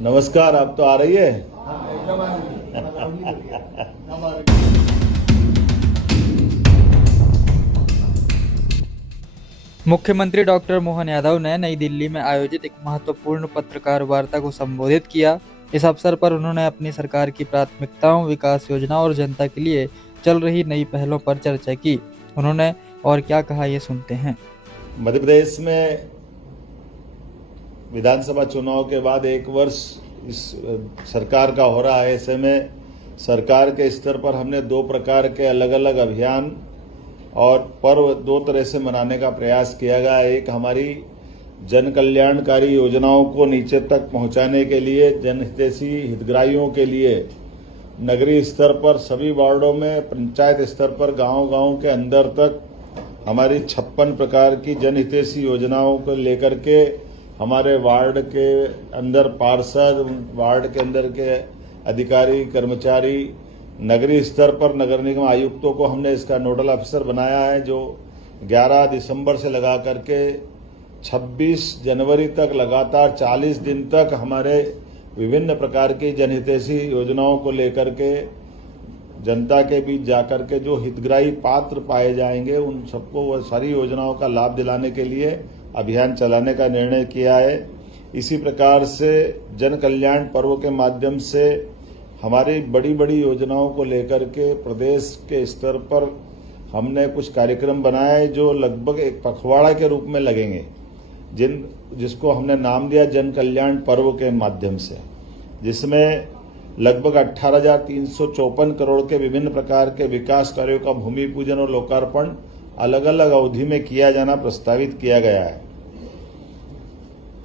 नमस्कार, आप तो आ रही है। मुख्यमंत्री डॉक्टर मोहन यादव ने नई दिल्ली में आयोजित एक महत्वपूर्ण पत्रकार वार्ता को संबोधित किया। इस अवसर पर उन्होंने अपनी सरकार की प्राथमिकताओं, विकास योजना और जनता के लिए चल रही नई पहलों पर चर्चा की। उन्होंने और क्या कहा, ये सुनते हैं। मध्य प्रदेश में विधानसभा चुनाव के बाद एक वर्ष इस सरकार का हो रहा है। ऐसे में सरकार के स्तर पर हमने दो प्रकार के अलग अलग अभियान और पर्व दो तरह से मनाने का प्रयास किया गया। एक, हमारी जन कल्याणकारी योजनाओं को नीचे तक पहुंचाने के लिए, जनहितैषी हितग्राहियों के लिए नगरीय स्तर पर सभी वार्डों में, पंचायत स्तर पर गांव-गांव के अंदर तक हमारी 56 प्रकार की जनहितैषी योजनाओं को लेकर के हमारे वार्ड के अंदर पार्षद, वार्ड के अंदर के अधिकारी, कर्मचारी, नगरीय स्तर पर नगर निगम आयुक्तों को हमने इसका नोडल ऑफिसर बनाया है, जो 11 दिसंबर से लगा करके 26 जनवरी तक लगातार 40 दिन तक हमारे विभिन्न प्रकार की जनहितैषी योजनाओं को लेकर के जनता के बीच जाकर के जो हितग्राही पात्र पाए जाएंगे उन सबको वह सारी योजनाओं का लाभ दिलाने के लिए अभियान चलाने का निर्णय किया है। इसी प्रकार से जन कल्याण पर्व के माध्यम से हमारी बड़ी बड़ी योजनाओं को लेकर के प्रदेश के स्तर पर हमने कुछ कार्यक्रम बनाए जो लगभग एक पखवाड़ा के रूप में लगेंगे, जिसको हमने नाम दिया जन कल्याण पर्व के माध्यम से, जिसमें लगभग 18,354 करोड़ के विभिन्न प्रकार के विकास कार्यों का भूमि पूजन और लोकार्पण अलग अलग अवधि में किया जाना प्रस्तावित किया गया है।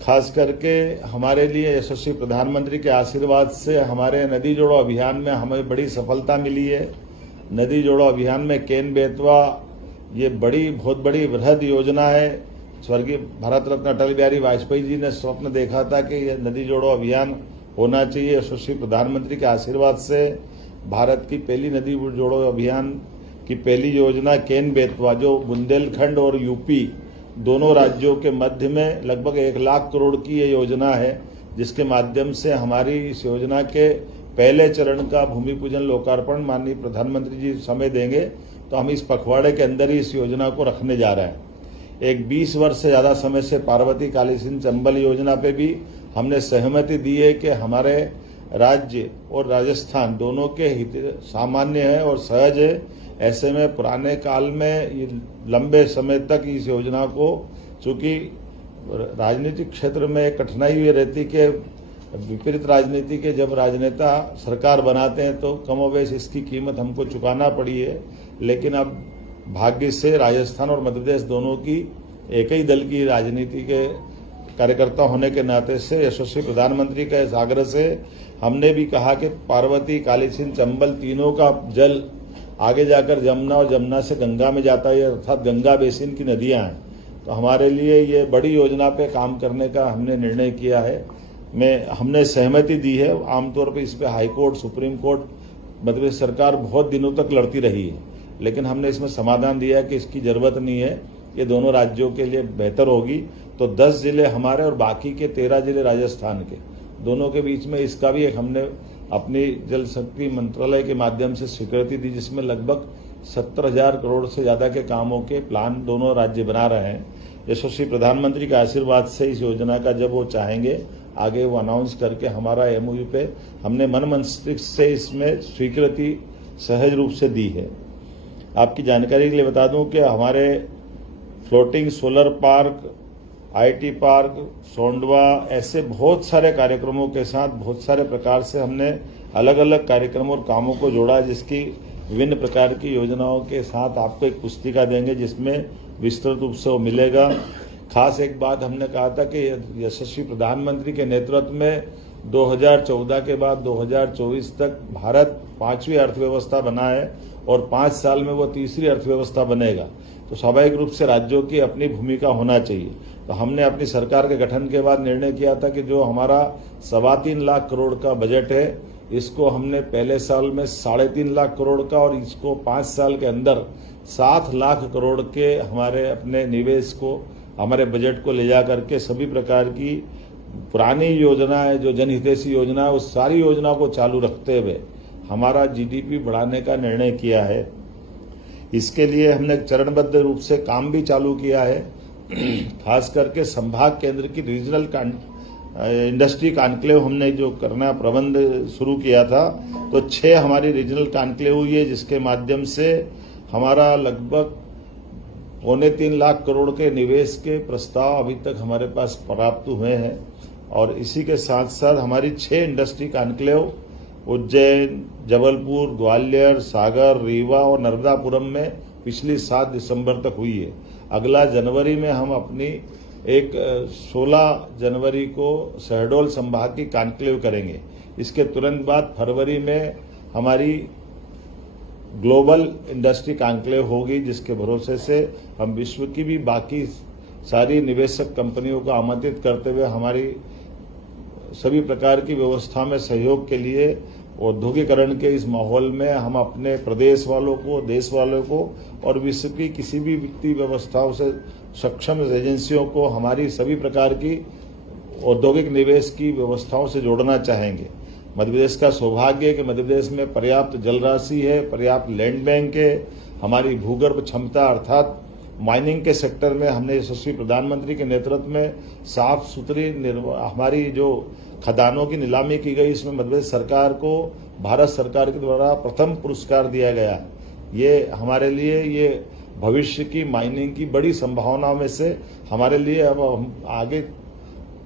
खास करके हमारे लिए यशस्वी प्रधानमंत्री के आशीर्वाद से हमारे नदी जोड़ो अभियान में हमें बड़ी सफलता मिली है। नदी जोड़ो अभियान में केन बेतवा ये बहुत बड़ी वृहद योजना है। स्वर्गीय भारत रत्न अटल बिहारी वाजपेयी जी ने स्वप्न देखा था कि यह नदी जोड़ो अभियान होना चाहिए। यशस्वी प्रधानमंत्री के आशीर्वाद से भारत की पहली नदी जोड़ो अभियान की पहली योजना केन बेतवा, जो बुंदेलखंड और यूपी दोनों राज्यों के मध्य में लगभग 1 लाख करोड़ की ये योजना है, जिसके माध्यम से हमारी इस योजना के पहले चरण का भूमि पूजन लोकार्पण माननीय प्रधानमंत्री जी समय देंगे, तो हम इस पखवाड़े के अंदर ही इस योजना को रखने जा रहे हैं। एक 20 वर्ष से ज्यादा समय से पार्वती काली सिंध चंबल योजना पे भी हमने सहमति दी है कि हमारे राज्य और राजस्थान दोनों के हित सामान्य है और सहज है। ऐसे में पुराने काल में लंबे समय तक इस योजना को, चूंकि राजनीतिक क्षेत्र में कठिनाई ये रहती कि विपरीत राजनीति के जब राजनेता सरकार बनाते हैं तो कमोबेश इसकी कीमत हमको चुकाना पड़ी है, लेकिन अब भाग्य से राजस्थान और मध्य प्रदेश दोनों की एक ही दल की राजनीति के कार्यकर्ता होने के नाते से यशस्वी प्रधानमंत्री के इस आग्रह से हमने भी कहा कि पार्वती, काली सिंध, चंबल तीनों का जल आगे जाकर जमुना और जमुना से गंगा में जाता है, अर्थात गंगा बेसिन की नदियां हैं। तो हमारे लिए ये बड़ी योजना पे काम करने का हमने निर्णय किया है। हमने सहमति दी है। आमतौर पर इस पे high court, supreme court, Madhya Pradesh सरकार बहुत दिनों तक लड़ती रही है, लेकिन हमने इसमें समाधान दिया कि इसकी जरूरत नहीं है, ये दोनों राज्यों के लिए बेहतर होगी। तो 10 जिले हमारे और बाकी के 13 जिले राजस्थान के, दोनों के बीच में इसका भी एक हमने अपनी जल शक्ति मंत्रालय के माध्यम से स्वीकृति दी, जिसमें लगभग 70,000 करोड़ से ज्यादा के कामों के प्लान दोनों राज्य बना रहे हैं। यशस्वी प्रधानमंत्री के आशीर्वाद से इस योजना का जब वो चाहेंगे आगे वो अनाउंस करके हमारा एमओयू पे हमने मन मस्तिष्क से इसमें स्वीकृति सहज रूप से दी है। आपकी जानकारी के लिए बता दूं कि हमारे floating solar park, IT park, Sondwa, ऐसे बहुत सारे कार्यक्रमों के साथ बहुत सारे प्रकार से हमने अलग अलग कार्यक्रमों और कामों को जोड़ा, जिसकी विभिन्न प्रकार की योजनाओं के साथ आपको एक पुस्तिका देंगे जिसमें विस्तृत रूप से वो मिलेगा। खास एक बात हमने कहा था कि यशस्वी प्रधानमंत्री के नेतृत्व में 2014 के बाद 2024 तक भारत 5वीं अर्थव्यवस्था बना है और 5 साल में वो तीसरी अर्थव्यवस्था बनेगा, तो स्वाभाविक रूप से राज्यों की अपनी भूमिका होना चाहिए। तो हमने अपनी सरकार के गठन के बाद निर्णय किया था कि जो हमारा 3.25 लाख करोड़ का बजट है, इसको हमने पहले साल में 3.5 लाख करोड़ का और इसको 5 साल के अंदर 7 लाख करोड़ के हमारे अपने निवेश को, हमारे बजट को ले जा करके सभी प्रकार की पुरानी योजना है, जो जनहितैषी योजना है, उस सारी योजना को चालू रखते हुए हमारा जीडीपी बढ़ाने का निर्णय किया है। इसके लिए हमने चरणबद्ध रूप से काम भी चालू किया है। खास करके संभाग केंद्र की रीजनल इंडस्ट्री कॉन्क्लेव हमने जो करना प्रबंध शुरू किया था, तो 6 हमारी रीजनल कॉन्क्लेव हुई है, जिसके माध्यम से हमारा लगभग 2.25 लाख करोड़ के निवेश के प्रस्ताव अभी तक हमारे पास प्राप्त हुए हैं। और इसी के साथ साथ हमारी 6 इंडस्ट्री कॉन्क्लेव उज्जैन, जबलपुर, ग्वालियर, सागर, रीवा और नर्मदापुरम में पिछली 7 दिसंबर तक हुई है। अगला जनवरी में हम अपनी 16 जनवरी को शहडोल संभाग की कॉन्क्लेव करेंगे। इसके तुरंत बाद फरवरी में हमारी ग्लोबल इंडस्ट्री कॉन्क्लेव होगी, जिसके भरोसे से हम विश्व की भी बाकी सारी निवेशक कंपनियों को आमंत्रित करते हुए हमारी सभी प्रकार की व्यवस्था में सहयोग के लिए औद्योगिकरण के इस माहौल में हम अपने प्रदेश वालों को, देश वालों को और विश्व की किसी भी वित्तीय व्यवस्थाओं से सक्षम एजेंसियों को हमारी सभी प्रकार की औद्योगिक निवेश की व्यवस्थाओं से जोड़ना चाहेंगे। मध्य प्रदेश का सौभाग्य है कि मध्य प्रदेश में पर्याप्त जल राशि है, पर्याप्त लैंड बैंक है। हमारी भूगर्भ क्षमता अर्थात माइनिंग के सेक्टर में हमने यशस्वी प्रधानमंत्री के नेतृत्व में साफ सुथरी हमारी जो खदानों की नीलामी की गई, इसमें मध्य प्रदेश सरकार को भारत सरकार के द्वारा प्रथम पुरस्कार दिया गया। ये हमारे लिए ये भविष्य की माइनिंग की बड़ी संभावनाओं में से हमारे लिए अब हम आगे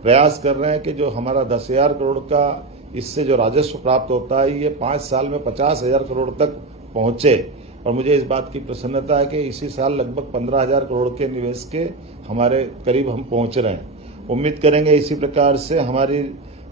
प्रयास कर रहे हैं कि जो हमारा 10,000 करोड़ का इससे जो राजस्व प्राप्त होता है, ये 5 साल में 50,000 करोड़ तक पहुंचे। और मुझे इस बात की प्रसन्नता है कि इसी साल लगभग 15,000 करोड़ के निवेश के हमारे करीब हम पहुंच रहे हैं। उम्मीद करेंगे इसी प्रकार से हमारी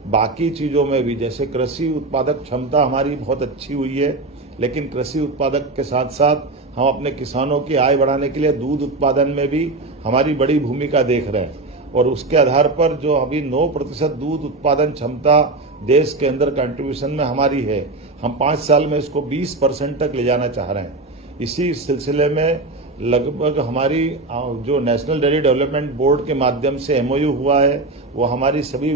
बाकी चीजों में भी, जैसे कृषि उत्पादक क्षमता हमारी बहुत अच्छी हुई है, लेकिन कृषि उत्पादक के साथ साथ हम अपने किसानों की आय बढ़ाने के लिए दूध उत्पादन में भी हमारी बड़ी भूमिका देख रहे हैं। और उसके आधार पर जो अभी 9% दूध उत्पादन क्षमता देश के अंदर कंट्रीब्यूशन में हमारी है, हम 5 साल में इसको 20% तक ले जाना चाह रहे हैं। इसी सिलसिले में लगभग हमारी जो नेशनल डेयरी डेवलपमेंट बोर्ड के माध्यम से MOU हुआ है, वो हमारी सभी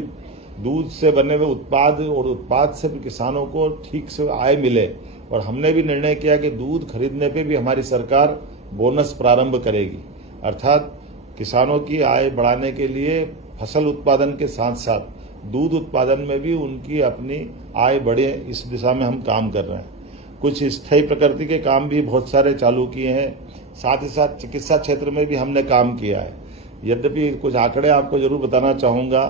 दूध से बने हुए उत्पाद और उत्पाद से भी किसानों को ठीक से आय मिले। और हमने भी निर्णय किया कि दूध खरीदने पे भी हमारी सरकार बोनस प्रारंभ करेगी, अर्थात किसानों की आय बढ़ाने के लिए फसल उत्पादन के साथ साथ दूध उत्पादन में भी उनकी अपनी आय बढ़े, इस दिशा में हम काम कर रहे हैं। कुछ स्थायी प्रकृति के काम भी बहुत सारे चालू किए हैं, साथ ही साथ चिकित्सा क्षेत्र में भी हमने काम किया है। यद्यपि कुछ आंकड़े आपको जरूर बताना चाहूंगा।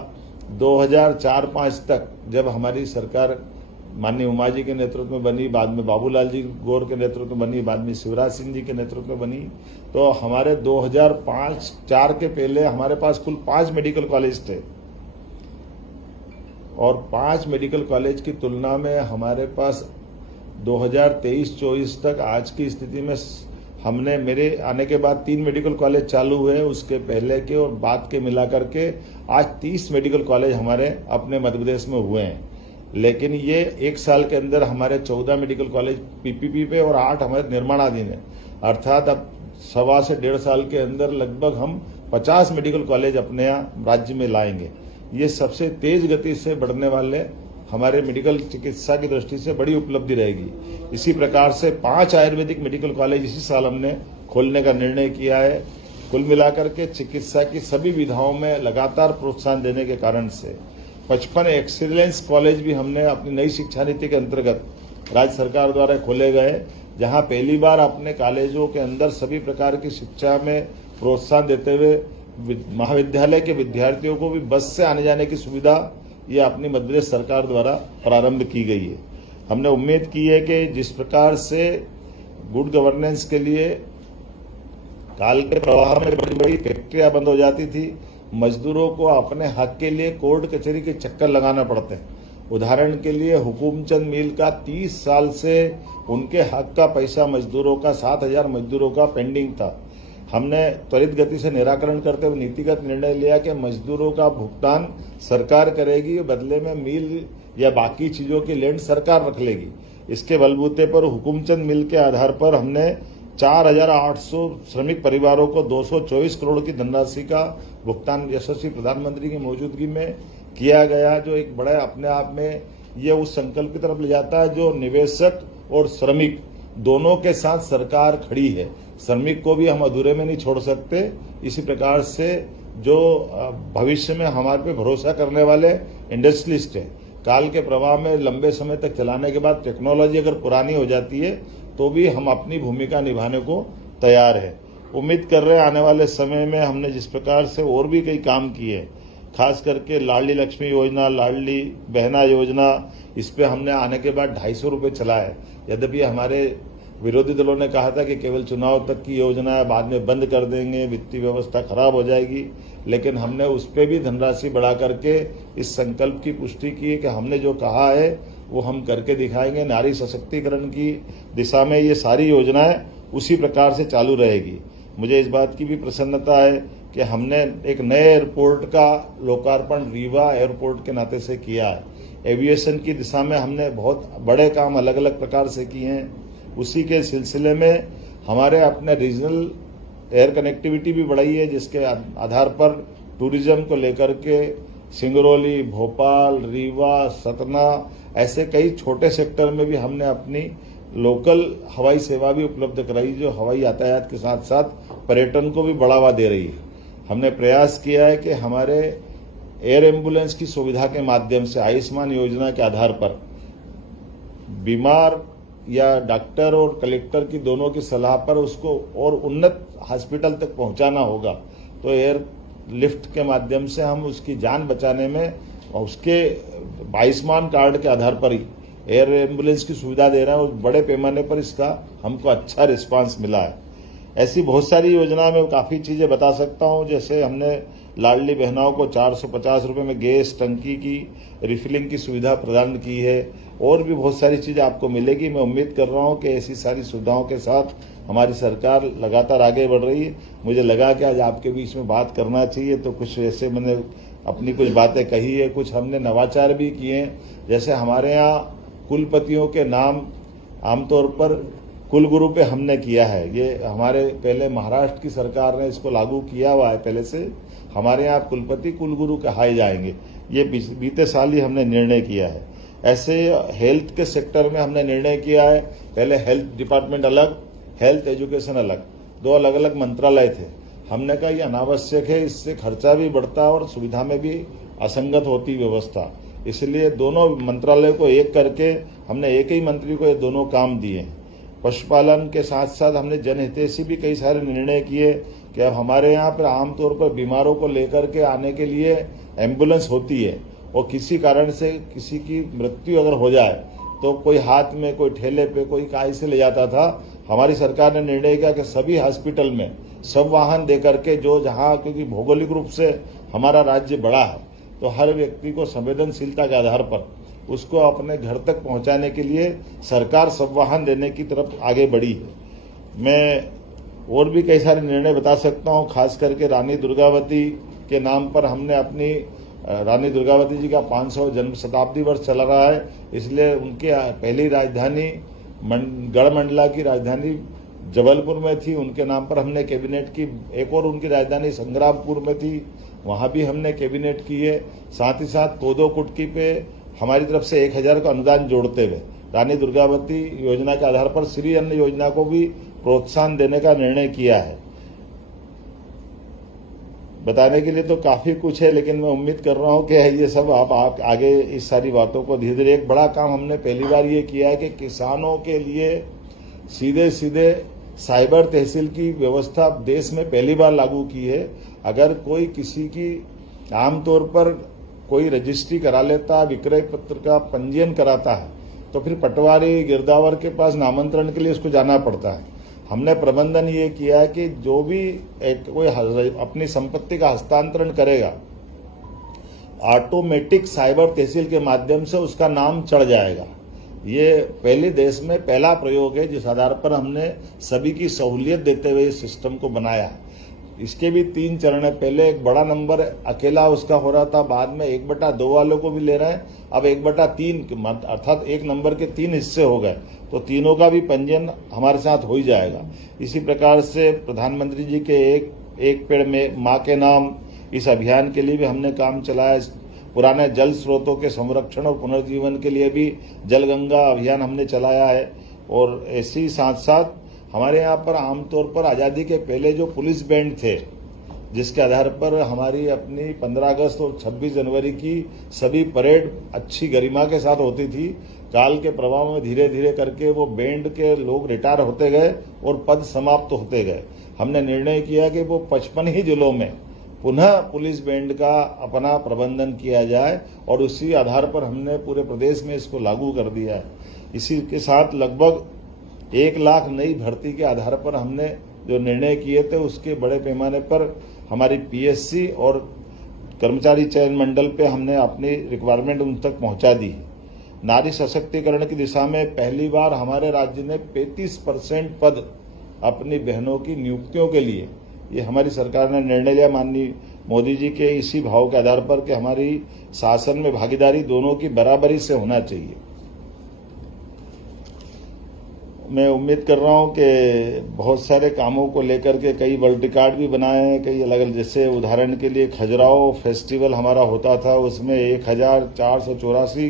2004-05 तक जब हमारी सरकार माननीय उमा जी के नेतृत्व में बनी, बाद में बाबूलाल जी गौर के नेतृत्व में बनी, बाद में शिवराज सिंह जी के नेतृत्व में बनी, तो हमारे 2005-04 के पहले हमारे पास कुल 5 मेडिकल कॉलेज थे। और 5 मेडिकल कॉलेज की तुलना में हमारे पास 2023-24 तक आज की स्थिति में हमने, मेरे आने के बाद 3 मेडिकल कॉलेज चालू हुए, उसके पहले के और बाद के मिलाकर के आज 30 मेडिकल कॉलेज हमारे अपने मध्य प्रदेश में हुए हैं। लेकिन ये 1 साल के अंदर हमारे 14 मेडिकल कॉलेज PPP पे और 8 हमारे निर्माणाधीन है, अर्थात अब 1.25 से 1.5 साल के अंदर लगभग हम 50 मेडिकल कॉलेज अपने यहाँ राज्य में लाएंगे। ये सबसे तेज गति से बढ़ने वाले हमारे मेडिकल चिकित्सा की दृष्टि से बड़ी उपलब्धि रहेगी। इसी प्रकार से 5 आयुर्वेदिक मेडिकल कॉलेज इसी साल हमने खोलने का निर्णय किया है। कुल मिलाकर के चिकित्सा की सभी विधाओं में लगातार प्रोत्साहन देने के कारण से 55 एक्सीलेंस कॉलेज भी हमने अपनी नई शिक्षा नीति के अंतर्गत राज्य सरकार द्वारा खोले गए, जहां पहली बार अपने कॉलेजों के अंदर सभी प्रकार की शिक्षा में प्रोत्साहन देते हुए महाविद्यालय के विद्यार्थियों को भी बस से आने जाने की सुविधा ये अपनी मध्य प्रदेश सरकार द्वारा प्रारंभ की गई है। हमने उम्मीद की है कि जिस प्रकार से गुड गवर्नेंस के लिए काल के प्रवाह में बड़ी बड़ी फैक्ट्रियां बंद हो जाती थी, मजदूरों को अपने हक के लिए कोर्ट कचहरी के चक्कर लगाना पड़ते हैं। उदाहरण के लिए हुकुमचंद मिल का 30 साल से उनके हक का पैसा मजदूरों का 7,000 मजदूरों का पेंडिंग था। हमने त्वरित गति से निराकरण करते हुए नीतिगत निर्णय लिया कि मजदूरों का भुगतान सरकार करेगी, बदले में मिल या बाकी चीजों की लैंड सरकार रख लेगी। इसके बलबूते पर हुकुमचंद मिल के आधार पर हमने 4,800 श्रमिक परिवारों को 224 करोड़ की धनराशि का भुगतान यशस्वी प्रधानमंत्री की मौजूदगी में किया गया, जो एक बड़ा अपने आप में ये उस संकल्प की तरफ ले जाता है जो निवेशक और श्रमिक दोनों के साथ सरकार खड़ी है। श्रमिक को भी हम अधूरे में नहीं छोड़ सकते। इसी प्रकार से जो भविष्य में हमारे पे भरोसा करने वाले इंडस्ट्रियलिस्ट है, काल के प्रवाह में लंबे समय तक चलाने के बाद टेक्नोलॉजी अगर पुरानी हो जाती है तो भी हम अपनी भूमिका निभाने को तैयार है। उम्मीद कर रहे हैं आने वाले समय में हमने जिस प्रकार से और भी कई काम किए, खास करके लाडली लक्ष्मी योजना, लाडली बहना योजना, इस पे हमने आने के बाद 250 रुपये चला है। यद्यपि हमारे विरोधी दलों ने कहा था कि केवल चुनाव तक की योजना है, बाद में बंद कर देंगे, वित्तीय व्यवस्था खराब हो जाएगी, लेकिन हमने उस पर भी धनराशि बढ़ा करके इस संकल्प की पुष्टि की कि हमने जो कहा है वो हम करके दिखाएंगे। नारी सशक्तिकरण की दिशा में ये सारी योजनाएं उसी प्रकार से चालू रहेगी। मुझे इस बात की भी प्रसन्नता है कि हमने एक नए एयरपोर्ट का लोकार्पण रीवा एयरपोर्ट के नाते से किया है। एविएशन की दिशा में हमने बहुत बड़े काम अलग अलग प्रकार से किए हैं। उसी के सिलसिले में हमारे अपने रीजनल एयर कनेक्टिविटी भी बढ़ाई है, जिसके आधार पर टूरिज्म को लेकर के सिंगरौली, भोपाल, रीवा, सतना ऐसे कई छोटे सेक्टर में भी हमने अपनी लोकल हवाई सेवा भी उपलब्ध कराई, जो हवाई यातायात के साथ साथ पर्यटन को भी बढ़ावा दे रही है। हमने प्रयास किया है कि हमारे एयर एम्बुलेंस की सुविधा के माध्यम से आयुष्मान योजना के आधार पर बीमार या डॉक्टर और कलेक्टर की दोनों की सलाह पर उसको और उन्नत हॉस्पिटल तक पहुंचाना होगा, तो एयर लिफ्ट के माध्यम से हम उसकी जान बचाने में उसके आयुष्मान कार्ड के आधार पर ही एयर एम्बुलेंस की सुविधा दे रहे हैं और बड़े पैमाने पर इसका हमको अच्छा रिस्पांस मिला है। ऐसी बहुत सारी योजना में काफ़ी चीज़ें बता सकता हूं, जैसे हमने लाडली बहनाओं को 450 रुपये में गैस टंकी की रिफिलिंग की सुविधा प्रदान की है, और भी बहुत सारी चीज़ें आपको मिलेगी। मैं उम्मीद कर रहा हूं कि ऐसी सारी सुविधाओं के साथ हमारी सरकार लगातार आगे बढ़ रही है। मुझे लगा कि आज आपके बीच में बात करना चाहिए, तो कुछ ऐसे मैंने अपनी कुछ बातें कही है। कुछ हमने नवाचार भी किए हैं, जैसे हमारे यहाँ कुलपतियों के नाम आमतौर पर कुलगुरु पे हमने किया है। ये हमारे पहले महाराष्ट्र की सरकार ने इसको लागू किया हुआ है पहले से। हमारे यहाँ कुलपति कुलगुरु कहाए जाएंगे, ये बीते साल ही हमने निर्णय किया है। ऐसे हेल्थ के सेक्टर में हमने निर्णय किया है, पहले हेल्थ डिपार्टमेंट अलग, हेल्थ एजुकेशन अलग, दो अलग अलग मंत्रालय थे। हमने कहा ये अनावश्यक है, इससे खर्चा भी बढ़ता है और सुविधा में भी असंगत होती व्यवस्था, इसलिए दोनों मंत्रालय को एक करके हमने एक ही मंत्री को ये दोनों काम दिए हैं। पशुपालन के साथ साथ हमने जनहितैषी भी कई सारे निर्णय किए कि अब हमारे यहाँ पर आमतौर पर बीमारों को लेकर के आने के लिए एम्बुलेंस होती है, और किसी कारण से किसी की मृत्यु अगर हो जाए तो कोई हाथ में, कोई ठेले पे, कोई काय से ले जाता था। हमारी सरकार ने निर्णय किया कि सभी हॉस्पिटल में सब वाहन दे करके, जो जहाँ, क्योंकि भौगोलिक रूप से हमारा राज्य बड़ा है, तो हर व्यक्ति को संवेदनशीलता के आधार पर उसको अपने घर तक पहुंचाने के लिए सरकार सब वाहन देने की तरफ आगे बढ़ी है। मैं और भी कई सारे निर्णय बता सकता हूं, खास करके रानी दुर्गावती के नाम पर हमने अपनी रानी दुर्गावती जी का 500 जन्म शताब्दी वर्ष चला रहा है, इसलिए उनकी पहली राजधानी गढ़मंडला की राजधानी जबलपुर में थी, उनके नाम पर हमने कैबिनेट की। एक और उनकी राजधानी संग्रामपुर में थी, वहां भी हमने कैबिनेट की है। साथ ही साथ कोदो कुटकी पे हमारी तरफ से 1000 का अनुदान जोड़ते हुए रानी दुर्गावती योजना के आधार पर श्री अन्न योजना को भी प्रोत्साहन देने का निर्णय किया है। बताने के लिए तो काफी कुछ है, लेकिन मैं उम्मीद कर रहा हूं कि ये सब आप आगे इस सारी बातों को धीरे धीरे। एक बड़ा काम हमने पहली बार ये किया है कि किसानों के लिए सीधे सीधे साइबर तहसील की व्यवस्था देश में पहली बार लागू की है। अगर कोई किसी की आमतौर पर कोई रजिस्ट्री करा लेता, विक्रय पत्र का पंजीयन कराता है, तो फिर पटवारी गिरदावर के पास नामांतरण के लिए उसको जाना पड़ता है। हमने प्रबंधन ये किया है कि जो भी कोई अपनी संपत्ति का हस्तांतरण करेगा, ऑटोमेटिक साइबर तहसील के माध्यम से उसका नाम चढ़ जाएगा। ये पहले देश में पहला प्रयोग है जिस आधार पर हमने सभी की सहूलियत देते हुए इस सिस्टम को बनाया है। इसके भी 3 चरण है। पहले एक बड़ा नंबर अकेला उसका हो रहा था, बाद में 1/2 वालों को भी ले रहे हैं, अब 1/3 अर्थात एक नंबर के 3 हिस्से हो गए, तो तीनों का भी पंजीयन हमारे साथ हो ही जाएगा। इसी प्रकार से प्रधानमंत्री जी के एक पेड़ में माँ के नाम, इस अभियान के लिए भी हमने काम चलाया। पुराने जल स्रोतों के संरक्षण और पुनर्जीवन के लिए भी जल गंगा अभियान हमने चलाया है। और ऐसे ही साथ साथ हमारे यहाँ पर आमतौर पर आज़ादी के पहले जो पुलिस बैंड थे, जिसके आधार पर हमारी अपनी 15 अगस्त और 26 जनवरी की सभी परेड अच्छी गरिमा के साथ होती थी। काल के प्रभाव में धीरे धीरे करके वो बैंड के लोग रिटायर होते गए और पद समाप्त होते गए। हमने निर्णय किया कि वो 55 ही जिलों में पुनः पुलिस बैंड का अपना प्रबंधन किया जाए और उसी आधार पर हमने पूरे प्रदेश में इसको लागू कर दिया है। इसी के साथ लगभग 1 लाख नई भर्ती के आधार पर हमने जो निर्णय किए थे, उसके बड़े पैमाने पर हमारी पीएससी और कर्मचारी चयन मंडल पे हमने अपनी रिक्वायरमेंट उन तक पहुंचा दी। नारी सशक्तिकरण की दिशा में पहली बार हमारे राज्य ने 35% पद अपनी बहनों की नियुक्तियों के लिए, ये हमारी सरकार ने निर्णय लिया माननीय मोदी जी के इसी भाव के आधार पर कि हमारी शासन में भागीदारी दोनों की बराबरी से होना चाहिए। मैं उम्मीद कर रहा हूं कि बहुत सारे कामों को लेकर के कई वर्ल्ड रिकॉर्ड भी बनाए हैं, कई अलग अलग, जैसे उदाहरण के लिए खजुराहो फेस्टिवल हमारा होता था, उसमें 1484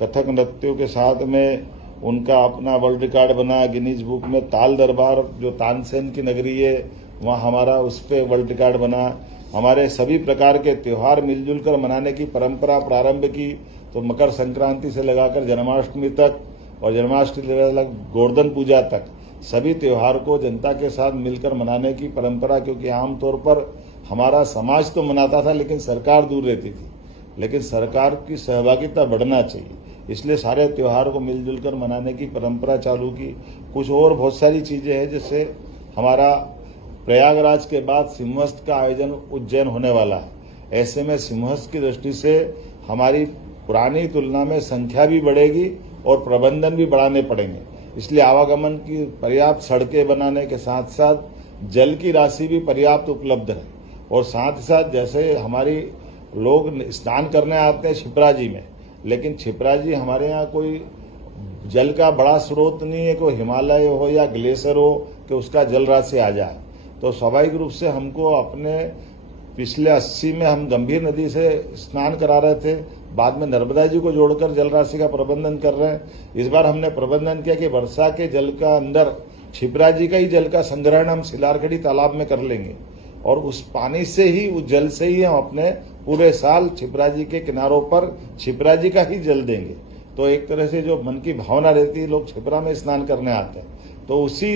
कथक नृत्यों के साथ में उनका अपना वर्ल्ड रिकॉर्ड बना गिनीज बुक में। ताल दरबार जो तानसेन की नगरी है, वहाँ हमारा उस पर वर्ल्ड रिकॉर्ड बना। हमारे सभी प्रकार के त्यौहार मिलजुल कर मनाने की परंपरा प्रारंभ की, तो मकर संक्रांति से लगाकर जन्माष्टमी तक और जन्माष्टमी से लग गोवर्धन पूजा तक सभी त्योहार को जनता के साथ मिलकर मनाने की परंपरा, क्योंकि आमतौर पर हमारा समाज तो मनाता था लेकिन सरकार दूर रहती थी, लेकिन सरकार की सहभागिता बढ़ना चाहिए, इसलिए सारे त्योहार को मिलजुल कर मनाने की परंपरा चालू की। कुछ और बहुत सारी चीजें हैं, जैसे हमारा प्रयागराज के बाद सिंहस्थ का आयोजन उज्जैन होने वाला है। ऐसे में सिंहस्थ की दृष्टि से हमारी पुरानी तुलना में संख्या भी बढ़ेगी और प्रबंधन भी बढ़ाने पड़ेंगे, इसलिए आवागमन की पर्याप्त सड़कें बनाने के साथ साथ जल की राशि भी पर्याप्त उपलब्ध है। और साथ ही साथ जैसे हमारी लोग स्नान करने आते हैं क्षिप्रा जी में, लेकिन क्षिप्रा जी हमारे यहाँ कोई जल का बड़ा स्रोत नहीं है, कोई हिमालय हो या ग्लेशियर हो कि उसका जल राशि आ जाए। तो स्वाभाविक रूप से हमको अपने पिछले 80 में हम गंभीर नदी से स्नान करा रहे थे, बाद में नर्मदा जी को जोड़कर जल राशि का प्रबंधन कर रहे हैं। इस बार हमने प्रबंधन किया कि वर्षा के जल का अंदर क्षिप्रा जी का ही जल का संग्रहण हम सिलारखड़ी तालाब में कर लेंगे और उस पानी से ही, उस जल से ही हम अपने पूरे साल क्षिप्रा जी के किनारों पर क्षिप्रा जी का ही जल देंगे। तो एक तरह से जो मन की भावना रहती है, लोग क्षिप्रा में स्नान करने आते हैं, तो उसी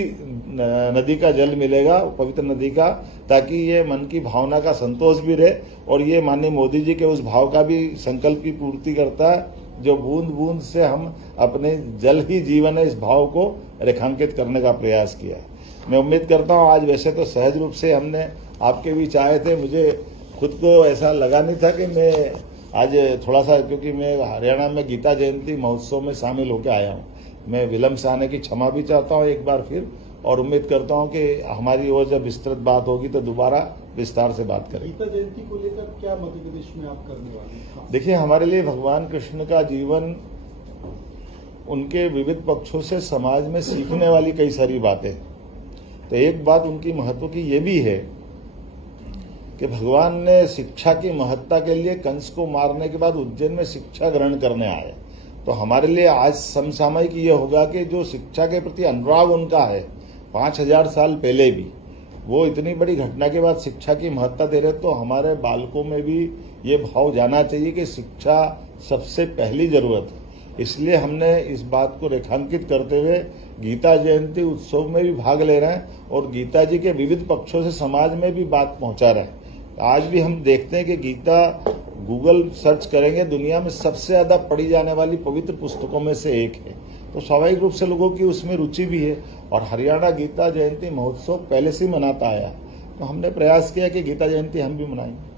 नदी का जल मिलेगा, पवित्र नदी का, ताकि ये मन की भावना का संतोष भी रहे और ये माननीय मोदी जी के उस भाव का भी संकल्प की पूर्ति करता है, जो बूंद बूंद से हम अपने जल ही जीवन है, इस भाव को रेखांकित करने का प्रयास किया है। मैं उम्मीद करता हूँ आज वैसे तो सहज रूप से हमने आपके बीच आए थे, मुझे खुद को ऐसा लगा नहीं था कि मैं आज थोड़ा सा, क्योंकि मैं हरियाणा में गीता जयंती महोत्सव में शामिल होकर आया हूँ, मैं विलम्ब से आने की क्षमा भी चाहता हूँ एक बार फिर, और उम्मीद करता हूँ कि हमारी और जब विस्तृत बात होगी तो दोबारा विस्तार से बात करेंगे। गीता जयंती को लेकर क्या मध्य प्रदेश में आप करने वाले हैं? देखिए, हमारे लिए भगवान कृष्ण का जीवन, उनके विविध पक्षों से समाज में सीखने वाली कई सारी बातें, तो एक बात उनकी महत्व की ये भी है कि भगवान ने शिक्षा की महत्ता के लिए कंस को मारने के बाद उज्जैन में शिक्षा ग्रहण करने आए। तो हमारे लिए आज समसामयिक ये होगा कि जो शिक्षा के प्रति अनुराग उनका है 5000 साल पहले भी, वो इतनी बड़ी घटना के बाद शिक्षा की महत्ता दे रहे, तो हमारे बालकों में भी ये भाव जाना चाहिए कि शिक्षा सबसे पहली जरूरत है। इसलिए हमने इस बात को रेखांकित करते हुए गीता जयंती उत्सव में भी भाग ले रहे हैं और गीता जी के विविध पक्षों से समाज में भी बात पहुंचा रहे हैं। आज भी हम देखते हैं कि गीता, गूगल सर्च करेंगे, दुनिया में सबसे ज्यादा पढ़ी जाने वाली पवित्र पुस्तकों में से एक है, तो स्वाभाविक रूप से लोगों की उसमें रुचि भी है। और हरियाणा गीता जयंती महोत्सव पहले से ही मनाता आया, तो हमने प्रयास किया कि गीता जयंती हम भी मनाएंगे।